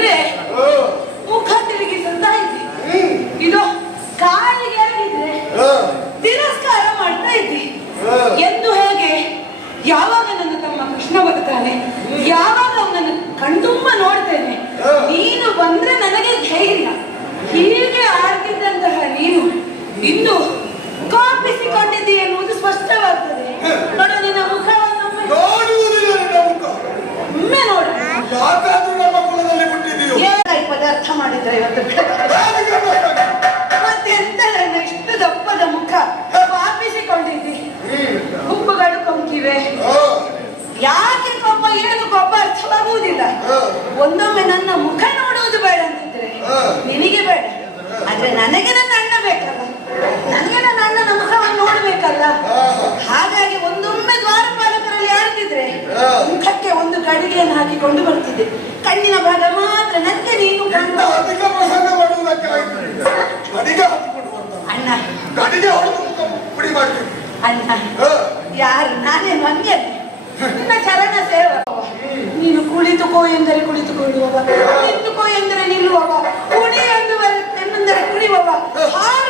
ಬಂದ್ರೆ ಮುಖ ತಿರುಗಿಸುತ್ತಾ ಇದ್ದಿ, ಇದು ಕಾಲಿಗೆ ಎರಗಿದ್ರೆ ತಿರಸ್ಕಾರ ಮಾಡ್ತಾ ಇದ್ದಿ. ಎಂದು ಹೇಗೆ ಯಾವಾಗ ನನ್ನ ತಮ್ಮ ಕೃಷ್ಣ ಬದುಕಾನೆ, ಯಾವಾಗ ಅವನನ್ನು ಕಣ್ತುಂಬ ನೋಡ್ತೇನೆ, ನೀನು ಬಂದ್ರೆ ನನಗೆ ಧೈರ್ಯ. ಹೀಗೆ ಆಡ್ತಿದ್ದಂತಹ ನೀನು ಇಂದು ಕಾಪಿಸಿಕೊಂಡಿದ್ದಿ ಎನ್ನುವುದು ಸ್ಪಷ್ಟವಾಗ್ತದೆ. ನೋಡ ನಿನ್ನ ಮುಖವನ್ನೊಮ್ಮೆ ಒಮ್ಮೆ ನೋಡ. ಈ ಪದಾರ್ಥ ಮಾಡಿದ್ರೆ ಇವತ್ತು ಮತ್ತೆಂತ ನನ್ನ ಇಷ್ಟು ದಪ್ಪದ ಮುಖ ಕಾಪಿಸಿಕೊಂಡಿದ್ದಿ, ಹುಬ್ಬುಗಳು ಕೊಂಕಿವೆ. ಯಾಕೆ ಕೋಪ, ಏನು ಕೋಪ ಅರ್ಥವಾಗುವುದಿಲ್ಲ. ಒಂದೊಮ್ಮೆ ನನ್ನ ಮುಖ ನೋಡುವುದು ಬೇಡ ಅಂತಿದ್ರೆ ನಿನಗೆ ಬೇಡ, ಆದ್ರೆ ನನಗೆ ನನ್ನ ಅಣ್ಣ ಬೇಕಲ್ಲ, ನನಗೆ ನನ್ನ ಅಣ್ಣನ ಮುಖವನ್ನು ನೋಡ್ಬೇಕಲ್ಲ. ಹಾಗಾಗಿ ಒಂದೊಮ್ಮೆ ದ್ವಾರಪಾಲಕರಲ್ಲಿ ಆಡ್ತಿದ್ರೆ ಮುಖಕ್ಕೆ ಒಂದು ಕಡಿಗೆಯನ್ನು ಹಾಕಿಕೊಂಡು ಬರ್ತಿದ್ದೆ. ಕಣ್ಣಿನ ಭಾಗ ಮಾತ್ರ ನನಗೆ ನೀನು ಕಂಡು ಅಣ್ಣ ಅಣ್ಣ ಯಾರು ನಾನೇ ಹಂಗೆ ನಿನ್ನ ಚರಣ ಸೇವ. ನೀನು ಕುಳಿತುಕೋ ಎಂದರೆ ಕುಳಿತುಕೊಳ್ಳುವವ, ನಿಂತುಕೋ ಎಂದರೆ ನಿಲ್ಲುವವ, ಕುಡಿ ಎಂದರೆ ಕುಡಿಯುವವ, ಹಾರು